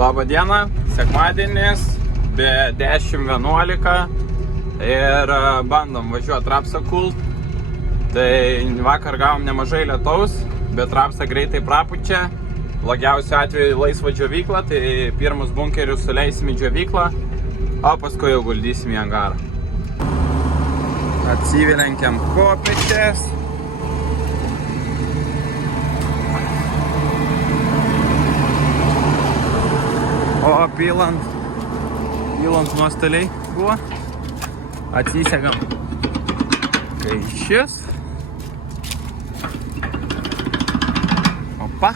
Labą dieną, sekmadienis, be 10:11 ir bandom važiuoti rapsą kult. Tai vakar gavom nemažai lietaus, bet rapsą greitai prapučia. Blogiausiu atveju laisva džiovykla, tai pirmus bunkerius suleisim į džiovyklą, o paskui jau guldysim į angarą. Atsivilenkiam kopėčias. O pilant nuostoliai buvo. Atsisegam kaiščius. Opa.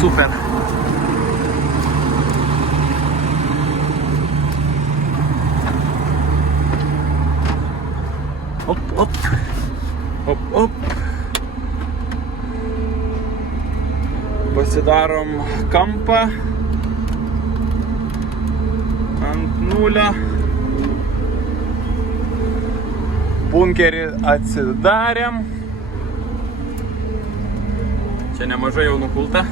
Super. Op, op. Op, op. Pasidarom kampą ant nulio. Bunkerį atsidarėm. Čia nemažai jau nukulta.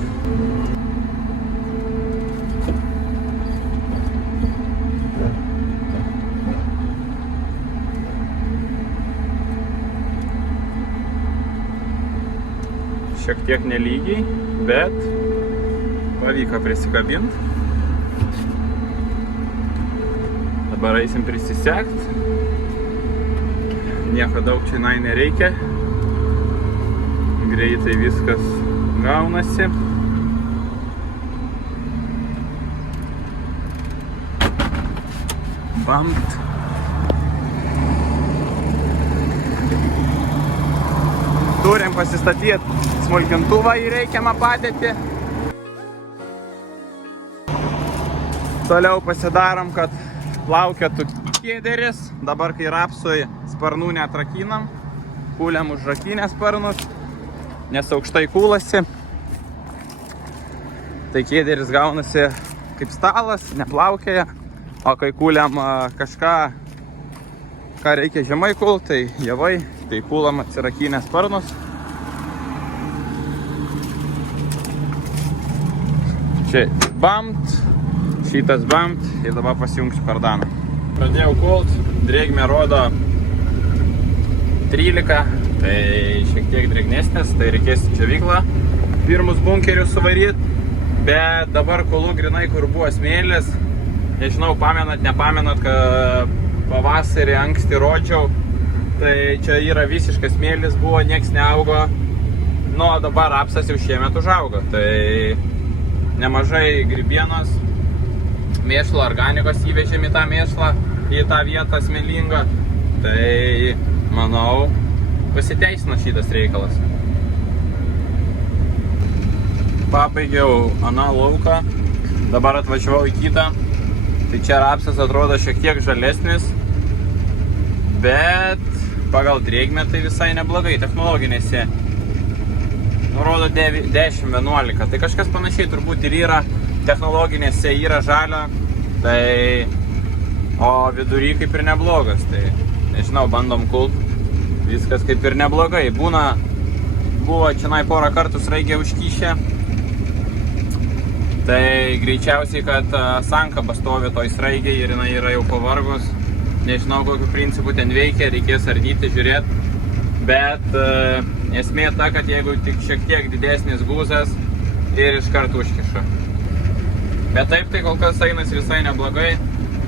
Šiek tiek nelygiai, bet pavyko prisikabinti. Dabar eisim prisisegt. Nieko daug čia nereikia. Greitai viskas gaunasi. Bamt. Turim pasistatyti smulkintuvą į reikiamą padėtį. Toliau pasidarom, kad plaukėtų kėderis. Dabar, kai rapsui sparnų neatrakinam, kūliam užrakinę sparnus, nes aukštai kūlasi. Tai kėderis gaunasi kaip stalas, neplaukėja. O kai kūliam kažką, ką reikia žemai kult, tai javai, tai kūlam atsirakinę sparnus. Čia bamt, šitas bamt ir dabar pasijungsiu kardaną. Pradėjau kult, drėgmė rodo 13, tai šiek tiek drėgnesnis, tai reikės džiovyklą pirmus bunkerius suvaryti, bet dabar kulu grinai, kur buvo smėlis. Nežinau, pamenat, nepamenat, kad pavasarį anksti rodžiau, tai čia yra visiškas smėlis, buvo, nieks neaugo. Nu, o dabar rapsas jau šiemet užaugo, tai nemažai grybienos, mėšlo organikos įvežėm į tą mėšlą, į tą vietą smėlingą. Tai, manau, pasiteisino šitas reikalas. Pabaigiau aną lauką, dabar atvažiavau į kitą. Tai čia rapsas atrodo šiek tiek žalesnis, bet pagal drėgmę tai visai neblogai technologinėse. Nurodo 10-11, tai kažkas panašiai turbūt ir yra, technologinėse yra žalio, tai, o vidury kaip ir neblogas, tai nežinau, bandom kult, viskas kaip ir neblogai. Buvo čia porą kartų sraigė užkyšę, tai greičiausiai, kad sankaba stovi toj sraigiai ir jinai yra jau pavargus, nežinau kokiu principu ten veikia, reikės ardyti, žiūrėti. Bet esmė ta, kad jeigu tik šiek tiek didesnis gūzas ir iš karto užkiša. Bet taip, tai kol kas einas visai neblogai.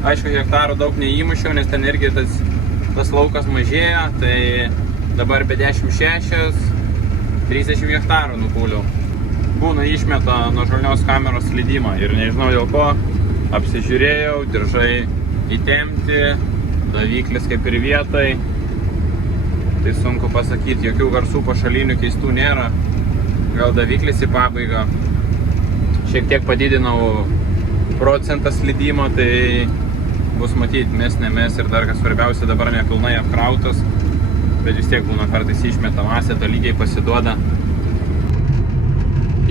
Aišku, hektarų daug neįmušiau, nes ten irgi tas laukas mažėja. Tai dabar be 16, 30 hektarų nukūliau. Būna išmeta nuo žalnios kameros slydimą ir nežinau dėl ko. Apsižiūrėjau, diržai įtempti, daviklis kaip ir vietai. Tai sunku pasakyti, jokių garsų pašalinių keistų nėra. Gal daviklis į pabaigą. Šiek tiek padidinau procentą slydimo, tai bus matyti mes, ne mes ir dar kas svarbiausia dabar nepilnai apkrautas. Bet vis tiek būna kartais išmeta masė, tolygiai pasiduoda.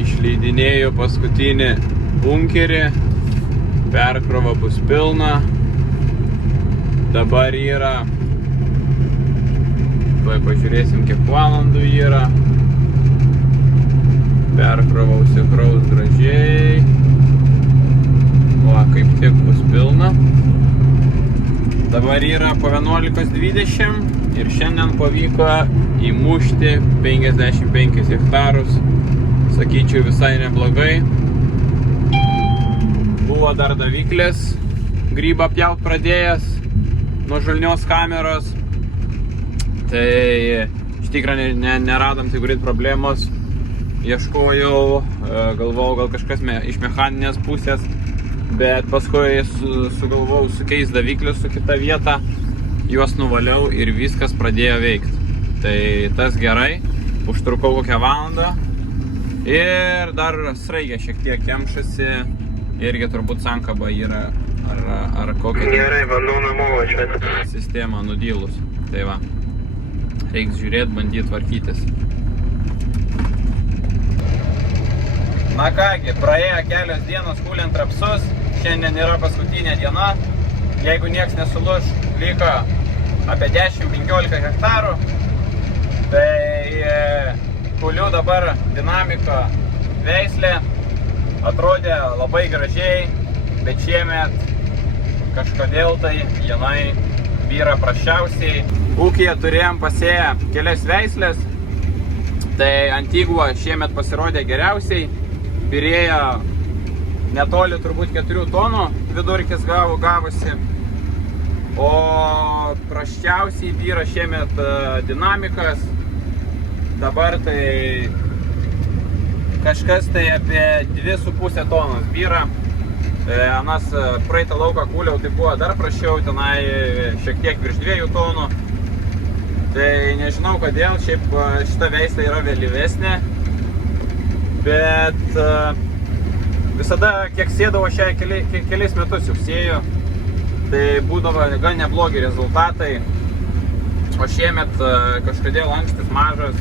Išleidinėjau paskutinį bunkerį. Perkrova bus pilna. Dabar yra Tuoj pažiūrėsim, kiek valandų yra. Perkrovau, sikraus gražiai. Va, kaip tik bus pilna. Dabar yra po 11:20 ir šiandien pavyko įmušti 55 hektarus. Sakyčiau, visai neblogai. Buvo dar daviklis, grybą pjaut pradėjęs nuo žulnios kameros. Tai iš tikrųjų neradom tikrai problemos. Ieškojau, galvojau gal kažkas iš mechaninės pusės, bet paskui sugalvojau sukeist daviklius su kita vieta, juos nuvaliau ir viskas pradėjo veikti. Tai tas gerai, užtrukau kokią valandą ir dar sraigė šiek tiek kemšasi, irgi turbūt sankaba yra ar kokia Gerai, bandau namo važiuoti. sistema nudylus. Tai va, reiks žiūrėti, bandyti tvarkytis. Na kągi, praėjo kelios dienos kūliant rapsus, šiandien yra paskutinė diena. Jeigu nieks nesulūž, liko apie 10-15 hektarų. Tai kūlių dabar dinamika veislė, atrodė labai gražiai, bet šiemet kažkodėl tai jinai vyra prasčiausiai. Ūkyje turėjom pasėję kelias veislės, tai Antigua šiemet pasirodė geriausiai. Pirėjo netoli turbūt 4 tonų vidurkis gavosi, o prasčiausiai vyra šiemet dinamikas. Dabar tai kažkas tai apie 2,5 tonos vyra. Anas praeitą lauką kūliau, tai buvo dar prasčiau, tenai šiek tiek virš 2 tonų. Tai nežinau kodėl, šiaip šita veislė yra vėlyvesnė. Bet visada, kiek sėdavo šią kelis metus jau sėjo, tai būdavo gan neblogi rezultatai. O šiemet kažkodėl ankštis mažas,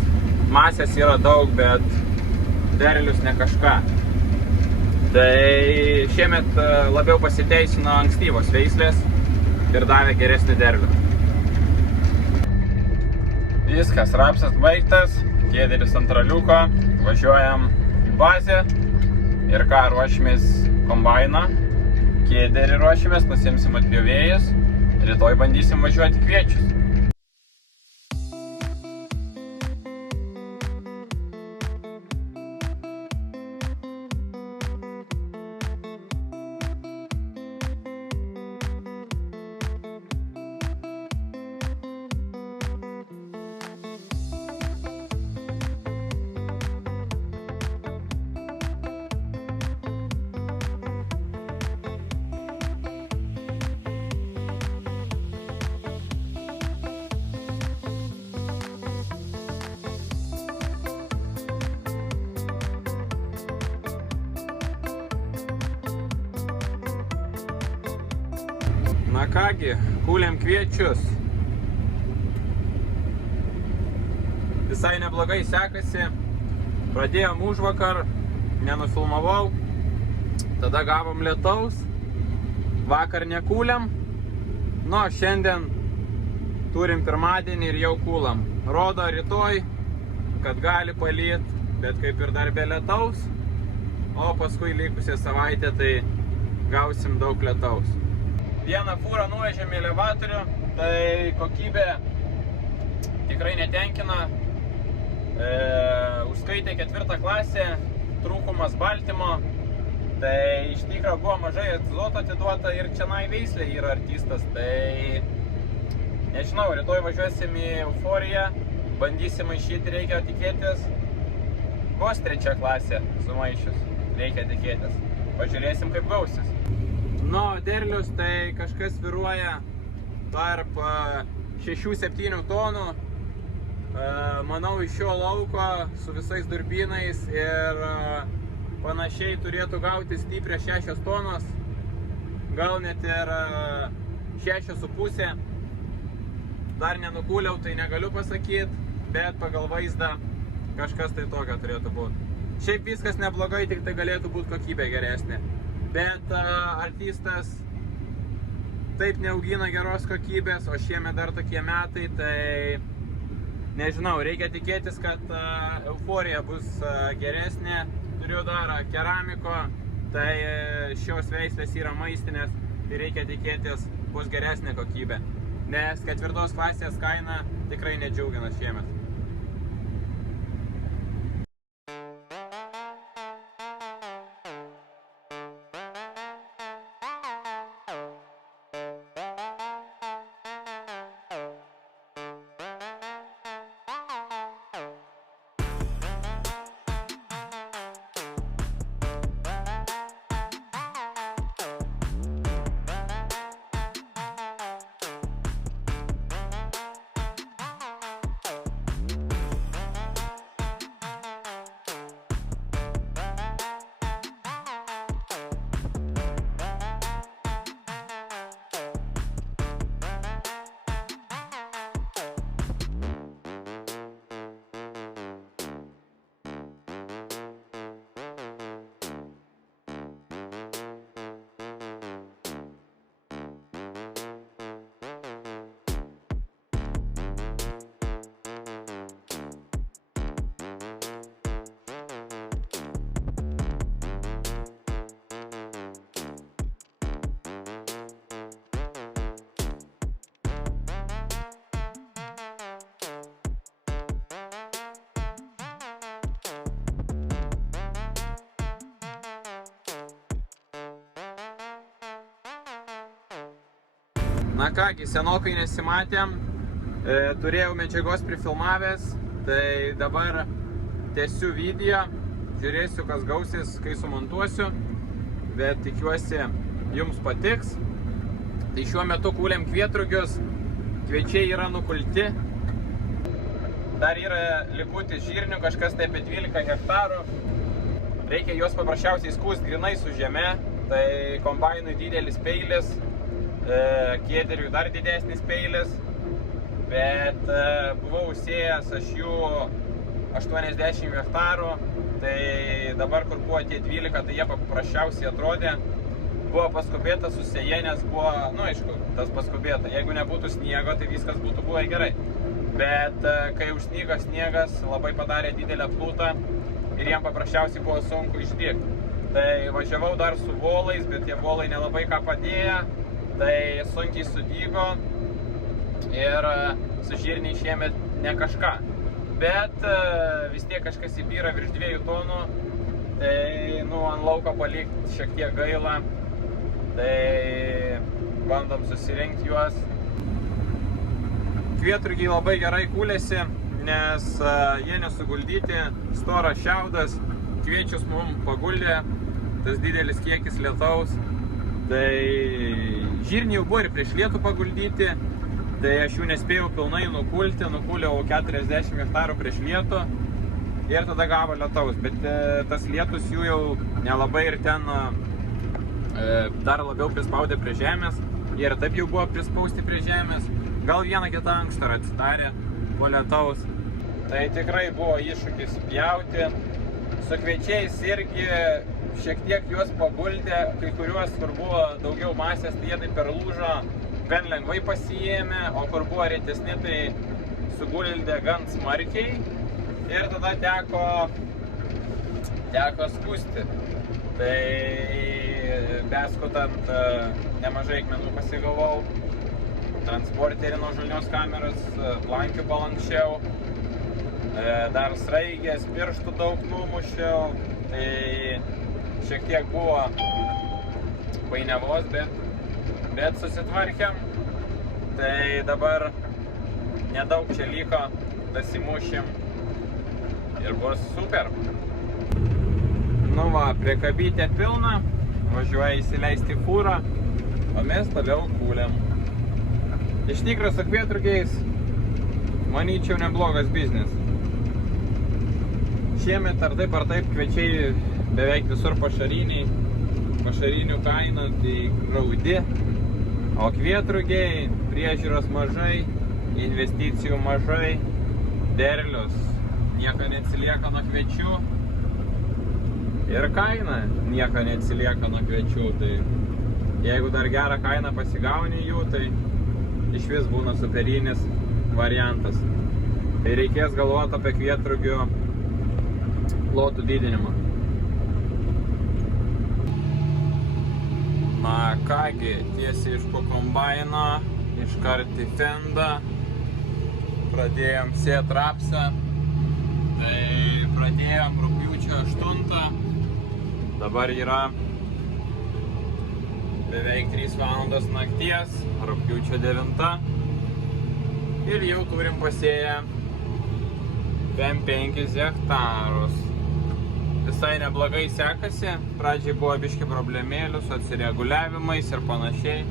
masės yra daug, bet derlius ne kažką. Tai šiemet labiau pasiteisino ankstyvos veislės ir davė geresnį derlių. Viskas, rapsas baigtas, kėderis ant raliuko, važiuojam bazę ir ką, ruošimės kombainą, kėderį ruošimės, pasiimsim atpjovėjus, rytoj bandysim važiuoti kviečius. Na kągi, kūlėm kviečius. Visai neblogai sekasi. Pradėjom užvakar, nenufilmavau. Tada gavom lietaus. Vakar nekūlėm. Nu, šiandien turim pirmadienį ir jau kūlam. Rodo rytoj, kad gali palyt, bet kaip ir dar be lietaus. O paskui likusią savaitę tai gausim daug lietaus. Vieną fūrą nuvežėm į elevatorių, tai kokybė tikrai netenkina. Užskaitė 4 klasę, trūkumas baltymo. Tai iš tikrųjų buvo mažai azoto atiduota ir čionai veislė yra artistas. Tai nežinau, rytoj važiuosim į Euforiją, bandysim maišyti, reikia tikėtis. Vos 3 klasė sumaišius, reikia tikėtis. Pažiūrėsim, kaip gausis. Nu, derlius tai kažkas svyruoja tarp 6-7 tonų. Manau, iš šio lauko su visais durbynais ir panašiai turėtų gauti stiprią 6 tonos. Gal net ir 6,5. Dar nenukūliau, tai negaliu pasakyti, bet pagal vaizdą kažkas tai tokio turėtų būti. Šiaip viskas neblogai, tik tai galėtų būti kokybė geresnė. Bet artistas taip neaugina geros kokybės, o šiemet dar tokie metai, tai Nežinau, reikia tikėtis, kad euforija bus geresnė. Turiu dar keramiko, tai šios veislės yra maistinės, tai reikia tikėtis bus geresnė kokybė. Nes 4 klasės kaina tikrai nedžiugina šiemet. Na kągi, senokai nesimatėm, turėjau medžiagos prifilmavęs, tai dabar tęsiu video, žiūrėsiu, kas gausis, kai sumontuosiu, bet tikiuosi jums patiks. Tai šiuo metu kūlėm kvietrugius, kviečiai yra nukulti, dar yra likutis žirnių, kažkas tai apie 12 hektarų, reikia juos paprasčiausiai skūst grinai su žeme, tai kombainui didelis peilis, kėderiui dar didesnis peilis, bet buvau užsėjęs aš jų 80 hektarų, tai dabar kur buvo tie 12, tai jie paprasčiausiai atrodė, buvo paskubėta su sėje, nes buvo, nu aišku, tas paskubėta, jeigu nebūtų sniego, tai viskas būtų buvę gerai, bet kai užsnygo sniegas, labai padarė didelę plūtą ir jiem paprasčiausiai buvo sunku išbėgti. Tai važiavau dar su volais, bet tie volai nelabai ką padėjo, tai sunkiai sudygo ir su žirniai šiemet ne kažką. Bet vis tiek kažkas įbyra virš 2 tonų, tai ant lauko palikti šiek tiek gaila, tai bandom susirinkti juos. Kvietrugiai labai gerai kūlėsi, nes jie nesuguldyti, storas šiaudas, kviečius mums paguldė, tas didelis kiekis lietaus. Tai žirniai jau buvo ir prieš lietų paguldyti, tai aš jų nespėjau pilnai nukulti, nukuliau 40 hektarų prieš lietų ir tada gavo lietaus, bet tas lietus jų jau nelabai ir ten dar labiau prispaudė prie žemės, jie ir taip jau buvo prispausti prie žemės, gal vieną kitą ankštarą atsidarė po lietaus. Tai tikrai buvo iššūkis pjauti, su kviečiais irgi šiek tiek juos paguldė, kai kuriuos, kur buvo daugiau masės, tai jie tai per lūžą gan lengvai pasiėmė, o kur buvo retesni, tai suguldė gan smarkiai ir tada teko skūsti. Tai beskutant nemažai akmenų pasigavau, transporterį nuo žulnios kameros, plankių palankščiau, dar sraigės, pirštų daug numušiau, tai šiek tiek buvo painiavos, bet susitvarkėm. Tai dabar nedaug čia liko, dasimušim ir bus super. Nu va, prie kabytė pilna, važiuoja įsileisti fūrą, o mes toliau kūlėm. Iš tikrųjų su kvietrugiais, manyčiau, neblogas biznis. Šiemet ar taip kviečiai beveik visur pašariniai, pašarinių kaina tai graudi, o kvietrugiai priežiūros mažai, investicijų mažai, derlius nieko neatsilieka nuo kviečių ir kaina nieko neatsilieka nuo kviečių, tai jeigu dar gerą kainą pasigauni jų, tai iš vis būna superinis variantas. Tai reikės galvoti apie kvietrugių plotų didinimą. Na kągi, tiesiai iš po kombaino, iškart į fendą. Pradėjom sėt rapsą. Tai pradėjom rugpjūčio 8. Dabar yra beveik 3 valandos nakties, rugpjūčio 9. Ir jau turim pasėję 5 hektarus. Visai neblogai sekasi. Pradžiai buvo biški problemėlių su atsireguliavimais ir panašiai.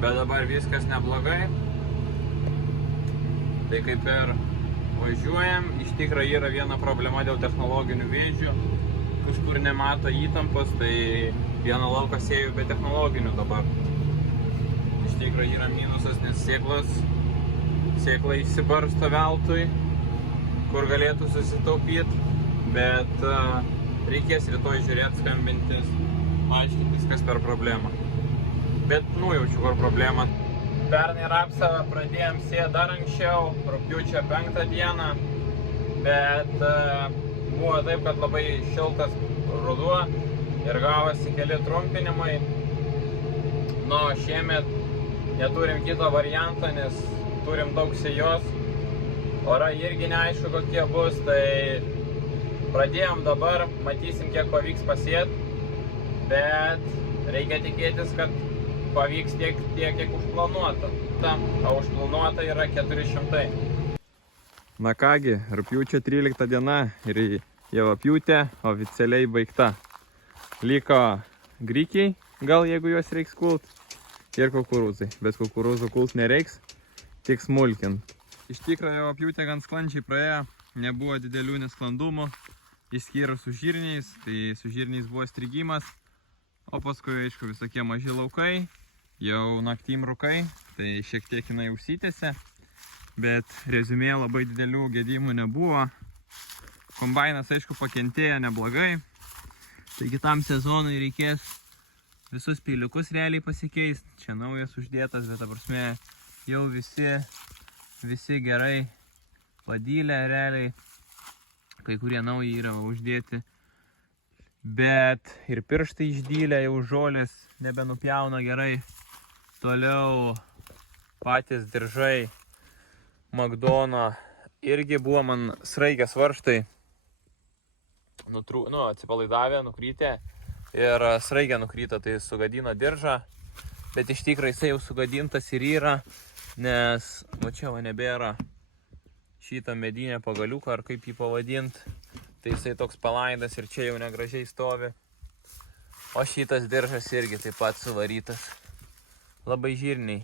Bet dabar viskas neblogai. Tai kaip ir važiuojam. Iš tikrųjų yra viena problema dėl technologinių vėžių. Kažkur nemato įtampos, tai vieną lauką sėju be technologinių dabar. Iš tikrųjų yra minusas, nes sėkla išsibarsto veltui, kur galėtų susitaupyti. Bet reikės rytoj žiūrėti, skambintis, aiškintis, kas per problemą. Bet nujaučiu, kur problema. Pernai rapsą pradėjom sėti dar anksčiau, rugpjūčio 5 dieną. Bet buvo taip, kad labai šiltas ruduo ir gavosi keli trumpinimai. Nu, šiemet neturim kito varianto, nes turim daug sėjos. Orai irgi neaišku, kokie bus, tai pradėjom dabar, matysim, kiek pavyks pasėti, bet reikia tikėtis, kad pavyks tiek, kiek užplanuota. O užplanuota yra 400. Na kągi, rugpjūčio 13 diena ir javapjūtė oficialiai baigta. Liko grikiai, gal jeigu juos reiks kult, ir kukurūzai. Bet kukurūzų kult nereiks, tik smulkint. Iš tikrųjų javapjūtė gan sklandžiai praėjo, nebuvo didelių nesklandumų. Išskyrus su žirniais, tai su žirniais buvo strigimas, o paskui, aišku, visokie maži laukai, jau naktim rūkai, tai šiek tiek jinai užsitęsė, bet reziumė labai didelių gedimų nebuvo. Kombainas, aišku, pakentėjo neblogai, tai kitam sezonui reikės visus peiliukus realiai pasikeisti. Čia naujas uždėtas, bet ta prasme jau visi gerai padylę realiai. Kai kurie nauji yra uždėti, bet ir pirštai išdylę, jau žolės nebenupjauna gerai. Toliau patys diržai Magdono irgi buvo man sraigės varžtai atsipalaidavę, nukrytė ir sraigė nukryto, tai sugadino diržą, bet iš tikrųjų jisai jau sugadintas ir yra, nes va čia va nebėra šitą medinę pagaliuką, ar kaip jį pavadint, tai jisai toks palaidas ir čia jau negražiai stovi. O šitas diržas irgi taip pat suvarytas. Labai žirniai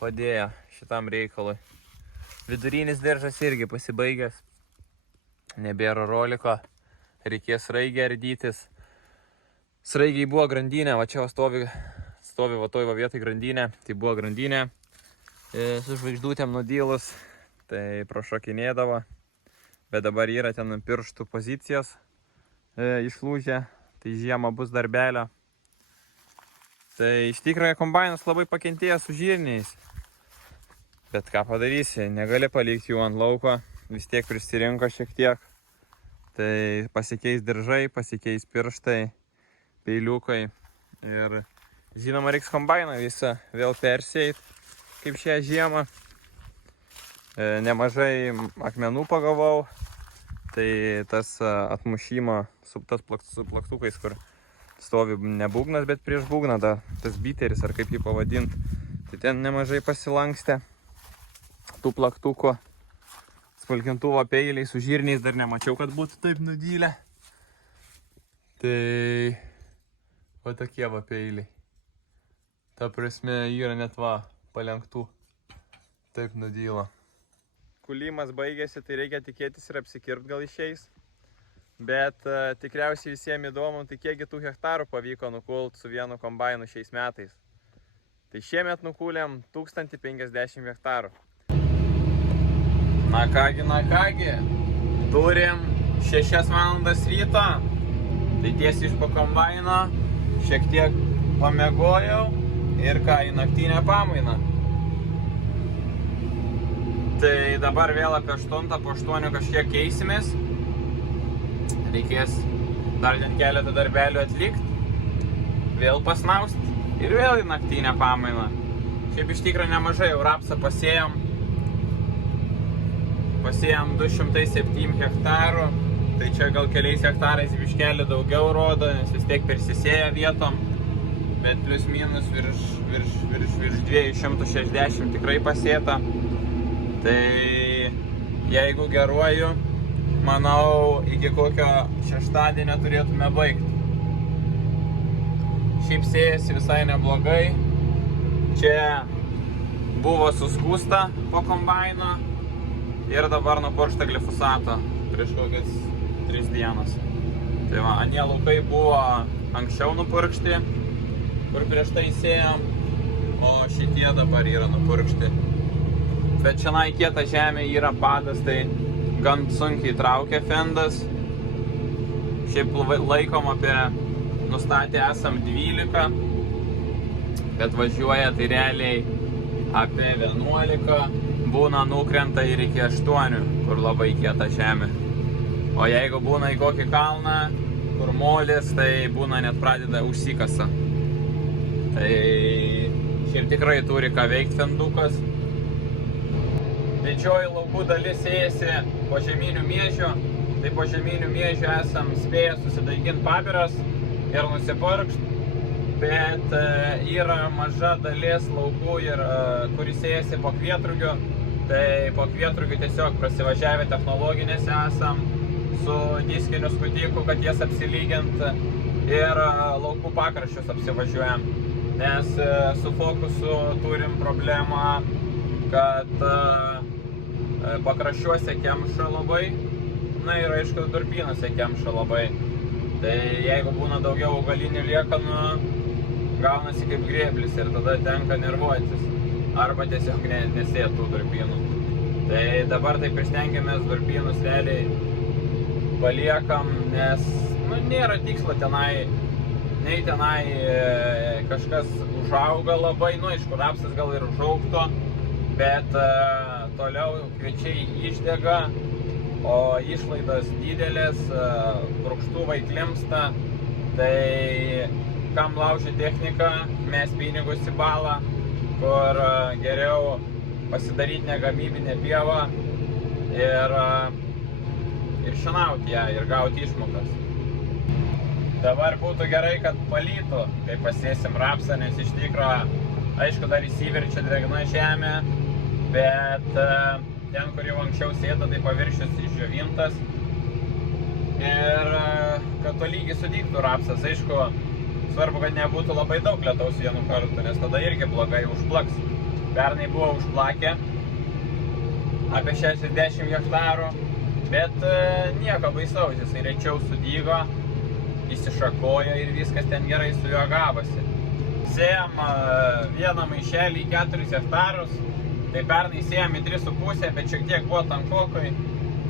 padėjo šitam reikalui. Vidurinis diržas irgi pasibaigęs. Nebėra roliko, reikės sraigę ardytis. Sraigiai buvo grandinė, va čia stovi va toj va vietai grandinė, tai buvo grandinė su žvaigždutėm nudylus. Tai prašokinėdavo, bet dabar yra ten pirštų pozicijos išlūžę, tai žiemą bus darbelio. Tai iš tikrųjų kombainas labai pakentėjo su žirniais, bet ką padarysi, negali palikti jų ant lauko, vis tiek prisirinko šiek tiek. Tai pasikeis diržai, pasikeis pirštai, peiliukai ir žinoma reiks kombainą visą vėl persėti, kaip šią žiemą. Nemažai akmenų pagavau, tai tas atmušimo su plaktukais, kur stovi ne būgnas, bet prieš būgną, tas biteris, ar kaip jį pavadint, tai ten nemažai pasilankstė tų plaktukų. Smulkintuvo peiliai su žirniais dar nemačiau, kad būtų taip nudylę. Tai va tokie va peiliai. Ta prasme yra net va palenktų, taip nudyla. Kulimas baigėsi, tai reikia tikėtis ir apsikirpt gal išeis. Bet tikriausiai visiems įdomu, tai kiekgi tų hektarų pavyko nukult su vienu kombainu šiais metais. Tai šiemet nukūlėm 1050 hektarų. Na kągi, turim 6 valandas ryto. Tai tiesiai iš po kombaino, šiek tiek pamiegojau ir ką, į naktinę pamainą. Tai dabar vėl apie 8 po 8 kažkiek keisimės. Reikės dar ten keletą darbelių atlikti, vėl pasnausti ir vėl į naktinę pamainą. Šiaip iš tikrųjų nemažai jau rapsą pasėjom. Pasėjom 207 hektarų, tai čia gal keliais hektarais biškelį daugiau rodo, nes vis tiek persisėja vietom, bet plius minus virš 260 tikrai pasėta. Tai jeigu geruoju, manau, iki kokio šeštadienio turėtume baigti. Šiaip sėjasi visai neblogai. Čia buvo suskūsta po kombaino ir dabar nupurkšta glifosato prieš kokias 3 dienas. Tai va, anie laukai buvo anksčiau nupurkšti, kur prieš tai sėjom, o šitie dabar yra nupurkšti. Bet šiandien kieta žemė yra padas, tai gan sunkiai traukia fendas. Šiaip laikom apie, nustatę esam 12, bet važiuoja tai realiai apie 11, būna nukrenta ir iki 8, kur labai kieta žemė. O jeigu būna į kokį kalną, kur molis, tai būna net pradeda užsikasa. Tai šiaip tikrai turi ką veikti fendukas. Didžioji laukų dalis ėjasi po žeminių miežių, tai po žeminių miežių esam spėję susidaiginti pabiras ir nusipurkšt, bet yra maža dalis laukų, kuris ėjasi po kvietrugių, tai po kvietrugių tiesiog prasivažiavę technologinėse esam su diskiniu skutiku, kad jas apsilygint ir laukų pakraščius apsivažiuojam, nes su fokusu turim problemą, kad pakraščiuose kemša labai, na ir aišku durpynuose kemša labai. Tai jeigu būna daugiau augalinių liekanų, gaunasi kaip grėblis ir tada tenka nervuotis arba tiesiog nesėt tų durpynų. Tai dabar taip ir stengiamės durpynus realiai paliekam, nes nėra tikslo tenai, nei tenai kažkas užauga labai, aišku, rapsas gal ir užaugto, bet toliau kviečiai išdega, o išlaidos didelės, brūkštuvai klimsta, tai kam laužia techniką, mes pinigus į balą, kur geriau pasidaryti negamybinę pievą ir šienauti ją ir gauti išmokas. Dabar būtų gerai, kad palytų, kai pasėsim rapsą, nes iš tikro, aišku, dar įsiverčia drėgna žemė, bet ten, kur jau anksčiau sėta, tai paviršius išdžiovintas ir kad tolygiai sudygtų rapsas. Aišku, svarbu, kad nebūtų labai daug lietaus vienu kartu, nes tada irgi blogai užplaks. Pernai buvo užplakę apie 60 hektarų, bet nieko baisaus, jisai rečiau sudygo, įsišakojo ir viskas ten gerai su juo gavosi. Sėjom vieną maišelį į 4 hektarus, tai pernai sėjom į 3,5, bet šiek tiek buvo tankokui,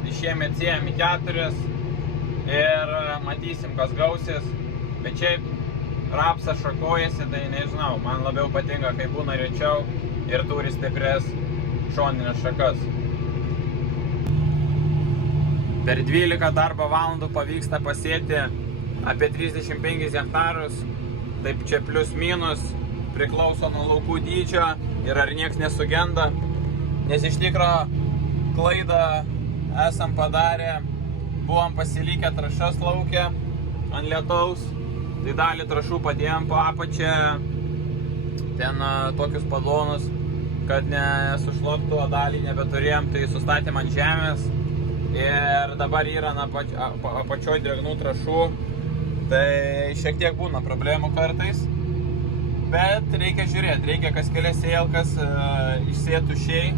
tai šiemet sėjom į 4 ir matysim, kas gausis. Bet šiaip rapsas šakojasi, tai nežinau, man labiau patinka, kai būna rečiau ir turi stipres šoninės šakas. Per 12 darbo valandų pavyksta pasėti apie 35 hektarus, taip čia plius minus, priklauso nuo laukų dydžio ir ar nieks nesugenda, nes iš tikro klaidą esam padarę, buvom pasilikę trąšas lauke ant lietaus, tai dalį trąšų padėjom po apačią, ten tokius padlonus, kad nesušlaptų, o dalį nebeturėjom, tai sustatėm ant žemės ir dabar yra apačioj drėgnų trąšų, tai šiek tiek būna problemų kartais. Bet reikia žiūrėti, reikia kas kelias sėlkas išsėt tuščiai,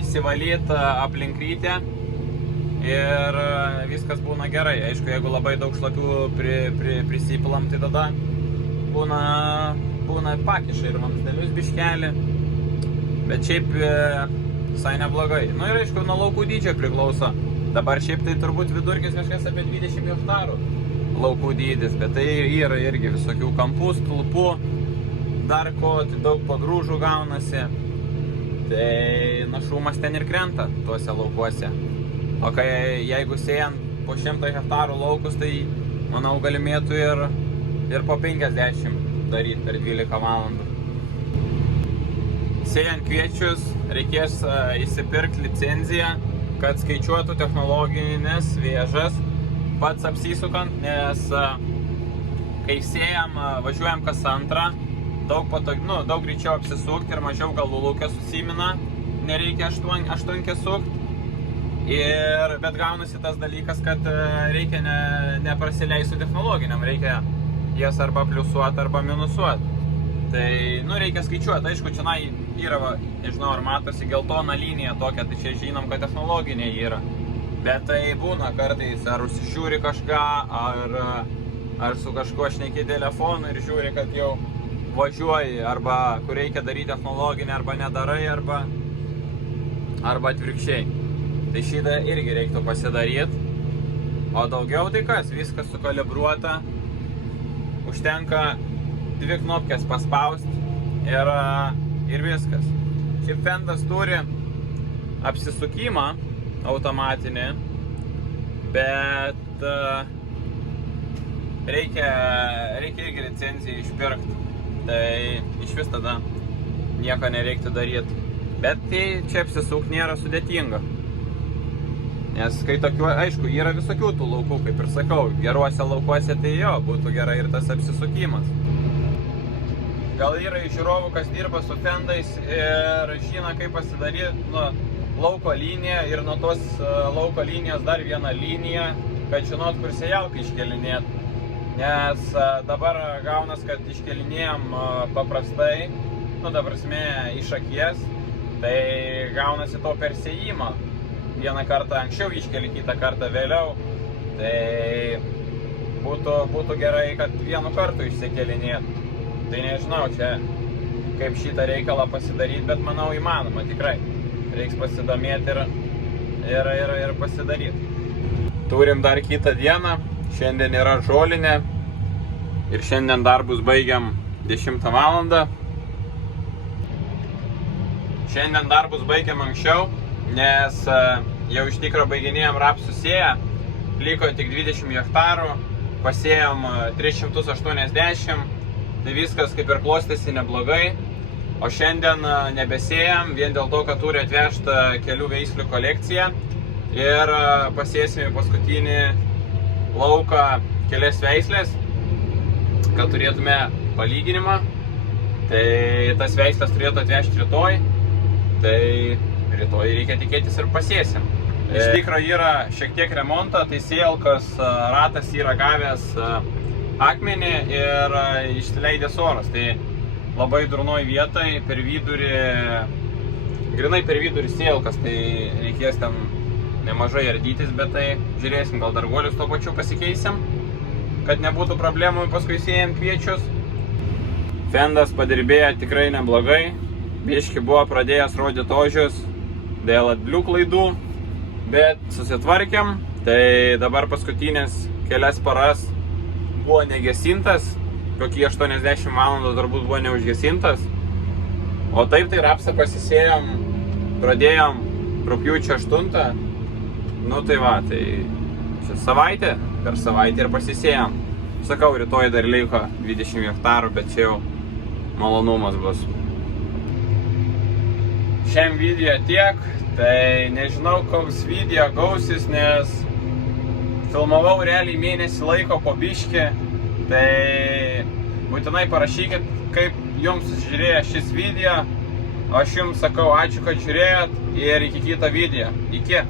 įsivalyti aplink rytę ir viskas būna gerai. Aišku, jeigu labai daug šlapių prisipilam, tai tada būna pakiša ir vamzdelius biškelį, bet šiaip visai neblogai. Ir aišku, nuo laukų dydžio priklauso. Dabar šiaip tai turbūt vidurkis kažkas apie 20 hektarų laukų dydis, bet tai yra irgi visokių kampų, stulpų, dar ko, tai daug pagrūžų gaunasi. tai našumas ten ir krenta tuose laukuose. O kai jeigu sėjant po 100 hektarų laukus, tai manau galimėtų ir po 50 daryti per 12 valandų. Sėjant kviečius reikės įsipirkti licenciją, kad skaičiuotų technologinės vėžas pats apsisukant, nes kai sėjam, važiuojam kas antrą, daug greičiau apsisukti ir mažiau galvulukio susimina, nereikia 8 sukti. Bet gaunasi tas dalykas, kad reikia neprasileisti technologiniam, reikia jas arba pliusuoti, arba minusuoti. Tai, reikia skaičiuoti, aišku, čia yra, nežinau, ar matosi geltona linija tokia, tai čia žinom, kad technologinė yra. Bet tai būna kartais, ar užsižiūri kažką, ar su kažkuo šneki telefonu ir žiūri, kad jau važiuoji, arba kur reikia daryti technologinę, arba nedarai, arba atvirkščiai. Tai šitą irgi reiktų pasidaryti. O daugiau tai kas, viskas sukalibruota, užtenka 2 knopkės paspausti ir viskas. Šiaip Fendas turi apsisukimą automatinį, bet reikia irgi licenciją išpirkti. Tai iš vis tada nieko nereiktų daryti. Bet tai čia apsisukti nėra sudėtinga. Nes kai tokiu, aišku, yra visokių tų laukų, kaip ir sakau, geruose laukuose tai jo, būtų gerai ir tas apsisukimas. Gal yra žiūrovų, kas dirba su Fendais ir žino, kaip pasidaryti lauko liniją ir nuo tos lauko linijos dar vieną liniją, kad žinot, kur sėjauką iškelinėt. Nes dabar gaunas, kad iškelinėjam paprastai, ta prasme, iš akies, tai gaunasi to per sėjimą. Vieną kartą anksčiau iškeli, kitą kartą vėliau, tai būtų gerai, kad vienu kartu išsikelinėt. Tai nežinau čia, kaip šitą reikalą pasidaryti, bet manau įmanoma, tikrai. Reiks pasidomėti ir pasidaryti. Turim dar kitą dieną, šiandien yra žolinė ir šiandien darbus baigiam 10 valandą. Šiandien darbus baigiam anksčiau, nes jau iš tikro baiginėjom rapsų sėją, liko tik 20 hektarų, pasėjom 380, tai viskas kaip ir klostėsi neblogai, o šiandien nebesėjam vien dėl to, kad turi atvežti kelių veislių kolekciją ir pasėsime paskutinį lauką kelias veislės, kad turėtume palyginimą. Tai tas veislės turėtų atvežti rytoj, tai rytoj reikia tikėtis ir pasėsim. Iš tikro yra šiek tiek remonto, tai sėjalkos ratas yra gavęs akmenį ir išsileidęs oras. Tai labai durnoj vietoj, grinai per vidurį sėjalkas, tai reikės ten nemažai ardytis, bet tai žiūrėsim, gal dar guolius to pačiu pasikeisim, kad nebūtų problemų paskui sėjant kviečius. Fendas padirbėjo tikrai neblogai, biški buvo pradėjęs rodyti ožius dėl atblių klaidų, bet susitvarkėm, tai dabar paskutinės kelias paras buvo negesintas, kokie 80 valandų turbūt buvo neužgesintas, o taip tai rapsą pasisėjom, pradėjom rugpjūčio 8, tai va, tai čia savaitė, per savaitę ir pasisėjom. Sakau, rytoj dar liko 20 hektarų, bet čia jau malonumas bus. Šiam video tiek, tai nežinau, koks video gausis, nes filmavau realiai mėnesį laiko po biškį, tai būtinai parašykit, kaip jums žiūrėjo šis video, o aš jums sakau ačiū, kad žiūrėjot ir iki kito video. Iki!